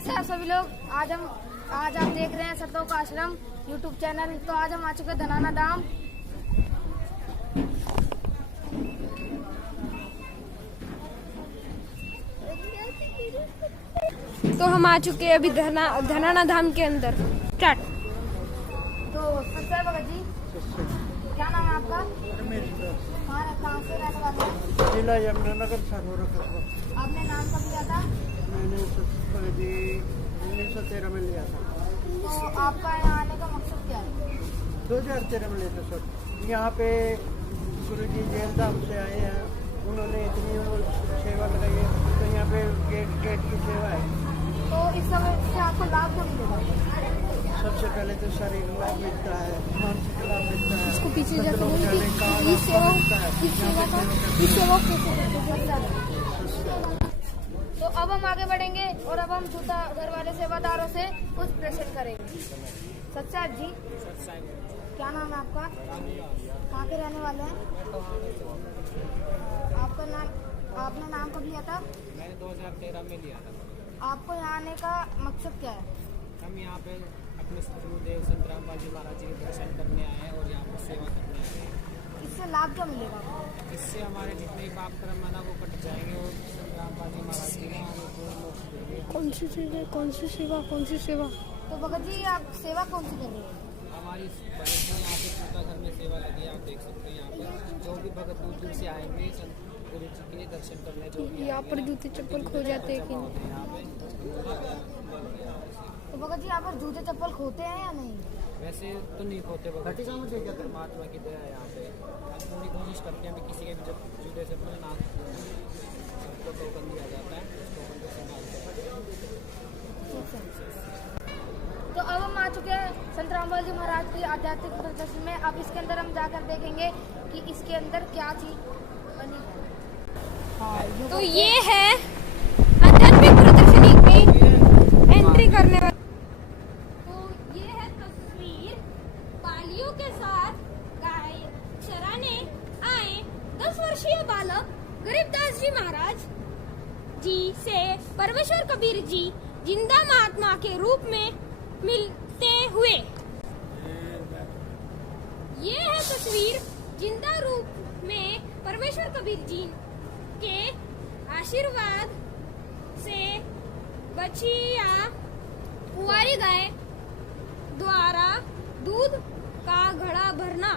कैसे हैं सभी लोग। आज आप देख रहे हैं सतों का आश्रम यूट्यूब चैनल। तो आज हम आ चुके हैं धनाना धाम। तो हम आ चुके हैं अभी धनाना धाम के अंदर। स्टार्ट। तो सबसे भगत जी, क्या नाम है आपका? कहाँ से रहने वाले हैं? जिला यमुनानगर सरोरा कस्बा। आपने नाम कब लिया था? मैंने 1913 में लिया था। तो आपका यहाँ आने का मकसद क्या है? 2013 में लिया था सर। यहाँ पे गुरुजी जैन धाम से आए हैं, उन्होंने इतनी सेवा लगाई है, तो यहाँ पे गेट की सेवा है। तो इस समय से आपको लाभ क्या मिलेगा? सबसे पहले तो शरीर लाभ मिलता है, मानसिक लाभ मिलता है। इसको पीछे जाके लोग बोलिए जाने का कि इस सेवा तो अब हम आगे बढ़ेंगे और अब हम जूता घर वाले सेवादारों से कुछ प्रश्न करेंगे। सच्चा जी, क्या नाम है आपका? कहाँ के रहने वाले हैं? आपका नाम, आपने नाम कब लिया था? मैंने 2013 में लिया था। आपको यहाँ आने का मकसद क्या है? हम यहाँ पे अपने गुरुदेव संत रामपाल जी महाराज जी के दर्शन करने आए हैं और यहाँ पर सेवा करने आए हैं। इससे लाभ क्या मिलेगा? इससे हमारे जितने भी पाप कर्म है ना वो कट जाएंगे और संत रामपाल जी महाराज जी ने हमें पूर्ण मोक्ष देंगे। कौन सी चीज है? कौन सी सेवा? तो भगत जी, आप सेवा कौन सी कर रहे हैं? हमारी भगत जी यहाँ पे पूता घर में सेवा लगी है, आप देख सकते हैं। यहाँ पर जो भी भगत दूर दूर से आएंगे संत गुरु जी के दर्शन करने, जो भी यहाँ पर जूते चप्पल खो जाते हैं कि नहीं? होते हैं यहाँ पे। तो भगत जी, यहाँ पर जूते चप्पल खोते हैं या नहीं? वैसे तो नहीं खोते भगत जी, परमात्मा की दया है यहाँ पे। हम पूरी कोशिश करते हैं कि किसी के भी जब जूते से अपने नाक सबको टोकन दिया जाता है, उस टोकन को संभाल कर। तो अब हम आ चुके हैं संत रामपाल जी महाराज की आध्यात्मिक प्रदर्शनी में। अब इसके अंदर हम जाकर देखेंगे कि इसके अंदर क्या चीज बनी है। तो ये है आध्यात्मिक प्रदर्शनी की एंट्री करने वाली। तो ये है तस्वीर बालियों के साथ गाय चराने आए 10 वर्षीय बालक गरीबदास जी महाराज जी से परमेश्वर कबीर जी जिंदा महात्मा के रूप में मिलते हुए। ये है तस्वीर जिंदा रूप में परमेश्वर कबीर जी के आशीर्वाद से बछिया कुंवारी गाय द्वारा दूध का घड़ा भरना।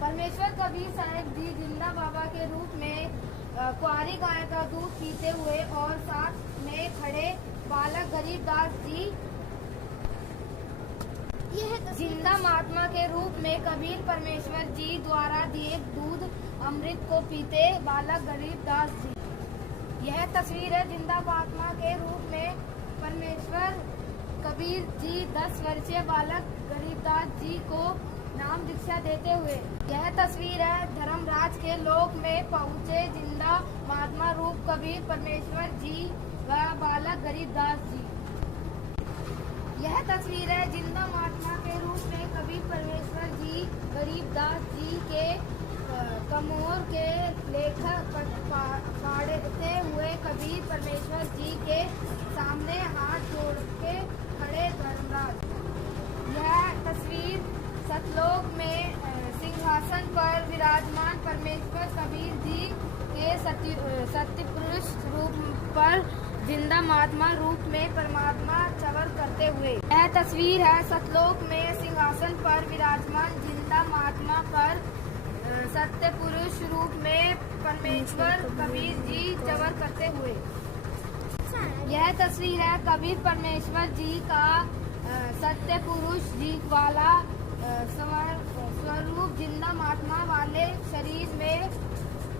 परमेश्वर कबीर साहिब जी जिंदा बाबा के रूप में कुंवारी गाय का दूध पीते हुए और साथ में खड़े बालक गरीबदास जी जिंदा महात्मा के रूप में कबीर परमेश्वर जी द्वारा दिए दूध अमृत को पीते बालक गरीबदास जी। यह तस्वीर है जिंदा महात्मा के रूप में परमेश्वर कबीर जी 10 वर्षीय बालक गरीबदास जी को नाम दीक्षा देते हुए। यह तस्वीर है धर्मराज के लोक में पहुँचे जिंदा महात्मा रूप कबीर परमेश्वर जी व बालक गरीबदास जी। यह तस्वीर है जिंदा महात्मा के रूप में कबीर परमेश्वर जी गरीबदास जी के कमोर के लेखक पढ़ते हुए कबीर परमेश्वर जी के सामने हाथ जोड़ के खड़े धर्मराज। यह तस्वीर सतलोक में सिंहासन पर विराजमान परमेश्वर कबीर जी के सत्य पुरुष रूप पर जिंदा महात्मा रूप में परमात्मा चवर करते हुए। यह तस्वीर है सतलोक में सिंहासन पर विराजमान जिंदा महात्मा पर सत्य पुरुष रूप में परमेश्वर कबीर जी चवर करते हुए। यह तस्वीर है कबीर परमेश्वर जी का सत्य पुरुष जी वाला स्वरूप जिंदा महात्मा वाले शरीर में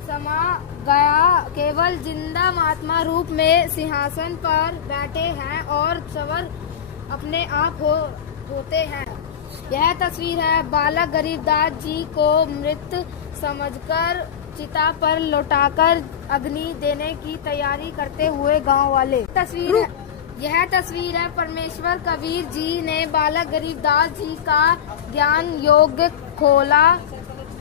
समा गया। केवल जिंदा महात्मा रूप में सिंहासन पर बैठे हैं और चवर अपने आप होते हैं। यह तस्वीर है बालक गरीबदास जी को मृत समझकर चिता पर लौटाकर अग्नि देने की तैयारी करते हुए गांव वाले। यह तस्वीर है परमेश्वर कबीर जी ने बालक गरीबदास जी का ज्ञान योग खोला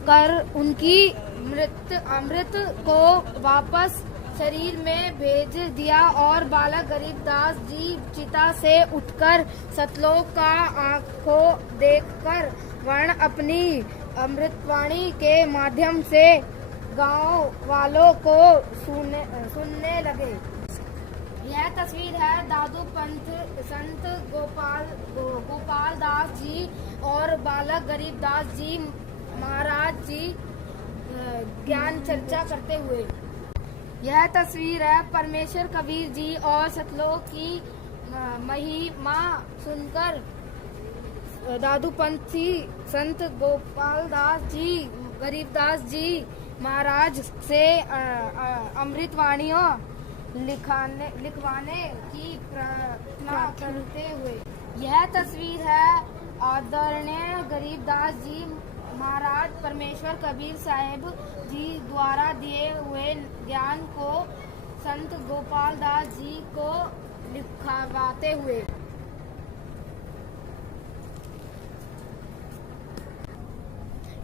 कर उनकी अमृत को वापस शरीर में भेज दिया और बालक गरीबदास जी चिता से उठकर सतलोक का आंखों देखकर वर्ण अपनी अमृतवाणी के माध्यम से गांव वालों को सुनने लगे। यह तस्वीर है दादू पंथ संत गोपाल दास जी और बालक गरीबदास जी महाराज जी ज्ञान चर्चा करते हुए। यह तस्वीर है परमेश्वर कबीर जी और सतलोक की महिमा सुनकर दादू पंथी संत गोपाल दास जी गरीबदास जी महाराज से अमृतवाणियों लिखवाने की प्रार्थना करते हुए। यह तस्वीर है आदरणीय गरीबदास जी महाराज परमेश्वर कबीर साहिब जी द्वारा दिए हुए ज्ञान को संत गोपाल दास जी को लिखवाते हुए।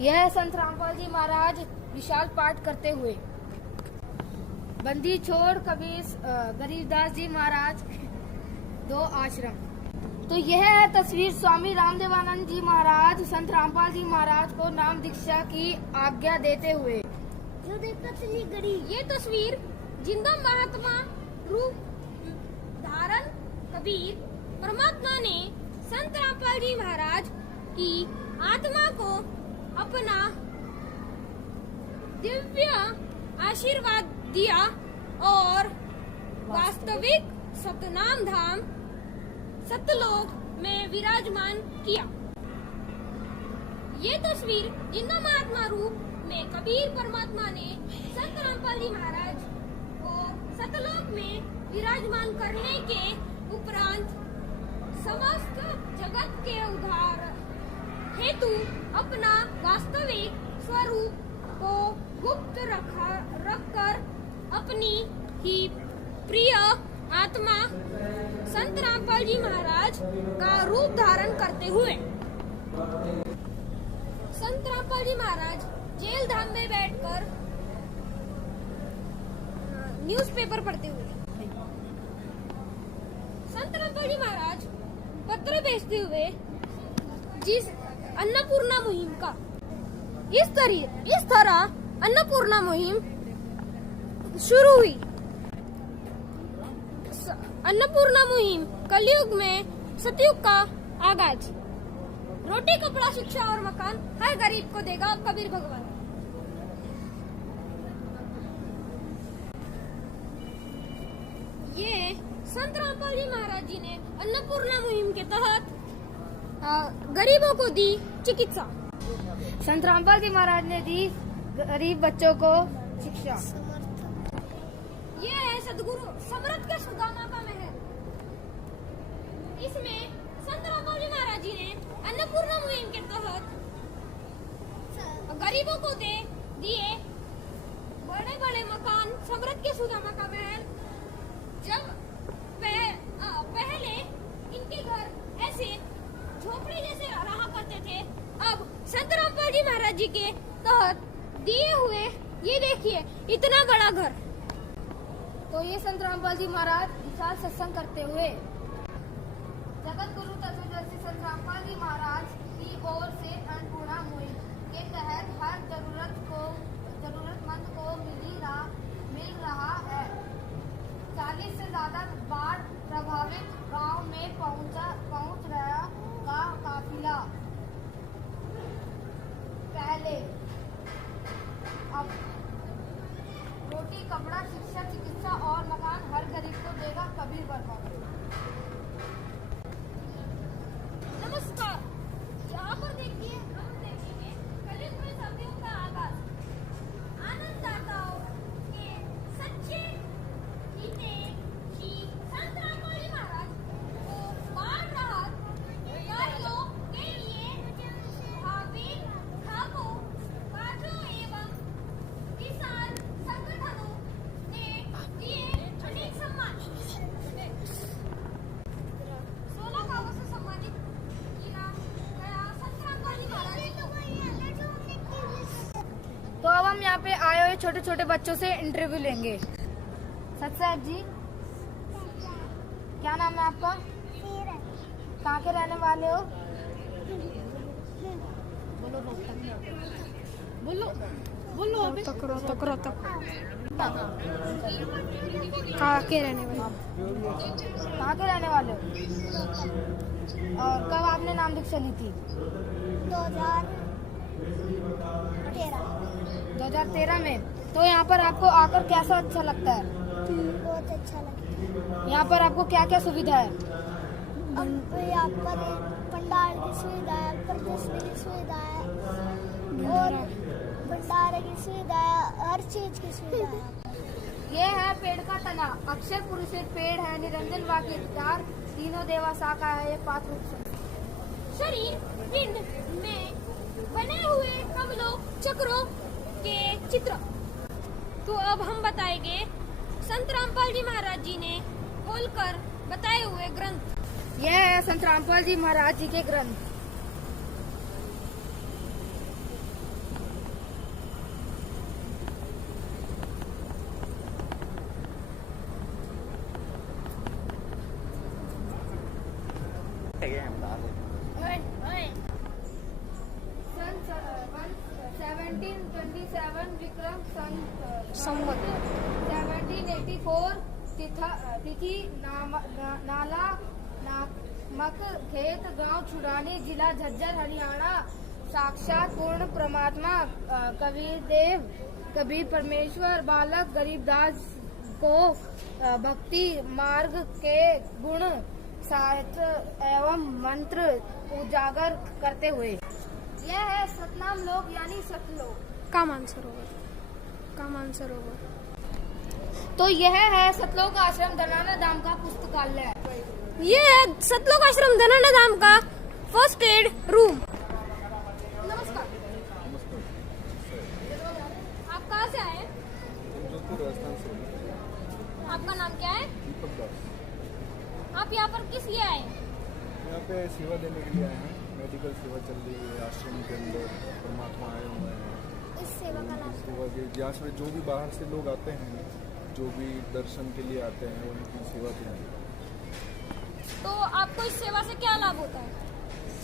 यह संत रामपाल जी महाराज विशाल पाठ करते हुए। बंदी छोड़ गरीबदास जी महाराज 2 आश्रम। तो यह है तस्वीर स्वामी रामदेवानंद जी महाराज संत रामपाल जी महाराज को नाम दीक्षा की आज्ञा देते हुए। ये तस्वीर जिंदा महात्मा रूप धारण कबीर परमात्मा ने संत रामपाल जी महाराज की आत्मा को अपना दिव्य आशीर्वाद दिया और वास्तविक सतनाम धाम सतलोक में विराजमान किया। ये तस्वीर जिंदा महात्मा रूप में कबीर परमात्मा ने संत रामपाल जी महाराज को सतलोक में विराजमान करने के उपरांत समस्त जगत के उद्धार हेतु अपना वास्तविक स्वरूप को गुप्त रखकर अपनी ही प्रिय आत्मा संत रामपाल जी महाराज का रूप धारण करते हुए संत रामपाल जी महाराज जेल धाम में बैठकर न्यूज़पेपर पढ़ते हुए। संत रामपाल जी महाराज पत्र भेजते हुए जिस अन्नपूर्णा मुहिम का इस तरह अन्नपूर्णा मुहिम शुरू हुई। अन्नपूर्णा मुहिम कलयुग में सतयुग का आगाज। रोटी कपड़ा शिक्षा और मकान हर गरीब को देगा कबीर भगवान। ये संत रामपाल जी महाराज जी ने अन्नपूर्णा मुहिम के तहत गरीबों को दी चिकित्सा। संत रामपाल जी महाराज ने दी गरीब बच्चों को शिक्षा। ये है सदगुरु समर्थ के सुदामा का महल। इसमें संत रामपाल जी महाराज जी ने अन्नपूर्णा मुहिम के तहत गरीबों को दिए बड़े बड़े मकान। समर्थ के सुदामा का महल। जब पहले इनके घर ऐसे झोपड़ी जैसे रहा करते थे, अब संत रामपाल जी महाराज जी के तहत दिए हुए ये देखिए इतना बड़ा घर। तो ये संत रामपाल जी महाराज विशाल सत्संग करते हुए। जगत गुरु तत्वदर्शी संत रामपाल जी महाराज की ओर से अन्नपूर्णा मुहिम के तहत हर जरूरतमंद को मिल रहा है। 40 से ज्यादा बाढ़ प्रभावित गांव में पहुंच रहा का काफिला। पहले अब रोटी कपड़ा शिक्षा चिकित्सा और मकान हर गरीब को देगा कबीर भगवान। नमस्कार। यहाँ पर देखिए हम देखेंगे कलयुग में सतयुग का आगाज। आनंददाताओं के सच्चे गीते श्री संत रामपाल जी महाराज को बाढ़ राहत कार्यों के लिए भावी खामों काजों एवं किसान संगठनों ने दिए अनेक सम्मान। 16 कागजों से सम्मानित किया गया संत रामपाल जी महाराज को। तो अब हम यहाँ पे आए हुए छोटे छोटे बच्चों से इंटरव्यू लेंगे। सैद जी, क्या नाम है आपका? कहाँ के रहने वाले हो? बोलो अभी। रोहतक कहाँ के रहने वाले? कहाँ के रहने वाले हो? और कब आपने नाम दीक्षा ली थी? 2013 में। तो यहाँ पर आपको आकर कैसा अच्छा लगता है? बहुत अच्छा लगा। यहाँ पर आपको क्या क्या सुविधा है? यहाँ पर पंडाल की सुविधा है, प्रदर्शनी की सुविधा है और भंडारे की सुविधा है, हर चीज की सुविधा है। ये है पेड़ का तना। अक्षर पुरुष एक पेड़ है, निरंजन वाक्यकार, तीनों देवा शाखा है, ये 5 रूप से। शरीर पिंड में बने हुए कमलों चक्रों के चित्र। तो अब हम बताएंगे संत रामपाल जी महाराज जी ने खोलकर बताए हुए ग्रंथ। यह है संत रामपाल जी महाराज जी के ग्रंथ। सन 1727 विक्रम संवत 1784 तिथि नाला नामक खेत गांव छुड़ानी जिला झज्जर हरियाणा। साक्षात पूर्ण परमात्मा कबीर परमेश्वर बालक गरीबदास को भक्ति मार्ग के गुण साहित्य एवं मंत्र उजागर करते हुए। यह है सतनाम लोक यानी सतलोक। का मानसरोवर तो यह है सतलोक आश्रम धनाना धाम का पुस्तकालय। ये है सतलोक आश्रम धनाना धाम का फर्स्ट एड रूम। नमस्कार। आप कहाँ से आए? राजस्थान से। आपका नाम क्या है? दीपक दास। आप यहाँ पर किस लिए आए? यहाँ पे सेवा देने के लिए आए हैं। मेडिकल सेवा चल रही है आश्रम के अंदर, परमात्मा आए हुए हैं। इस सेवा का लाभ सेवा के यहाँ से जो भी बाहर से लोग आते हैं, जो भी दर्शन के लिए आते हैं, उनकी सेवा के लिए। तो आपको इस सेवा से क्या लाभ होता है?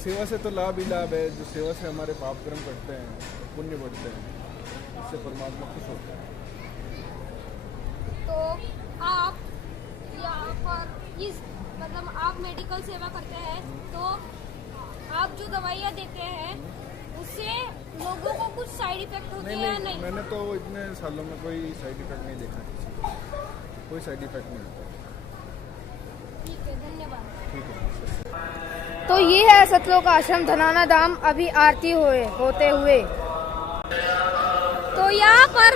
सेवा से तो लाभ ही लाभ है। जो सेवा से हमारे पाप कर्म कटते हैं, पुण्य बढ़ते हैं, इससे परमात्मा खुश होता है। तो आप यहाँ पर आप मेडिकल सेवा करते हैं, तो आप जो दवाइयाँ देते हैं उससे लोगों को कुछ साइड इफेक्ट होते हैं या नहीं? मैंने तो इतने सालों में कोई साइड इफेक्ट नहीं देखा किसी को। कोई साइड इफेक्ट नहीं होता। ठीक है, धन्यवाद। ठीक है। तो ये है सतलोक आश्रम धनाना धाम अभी आरती होते हुए। तो यहाँ पर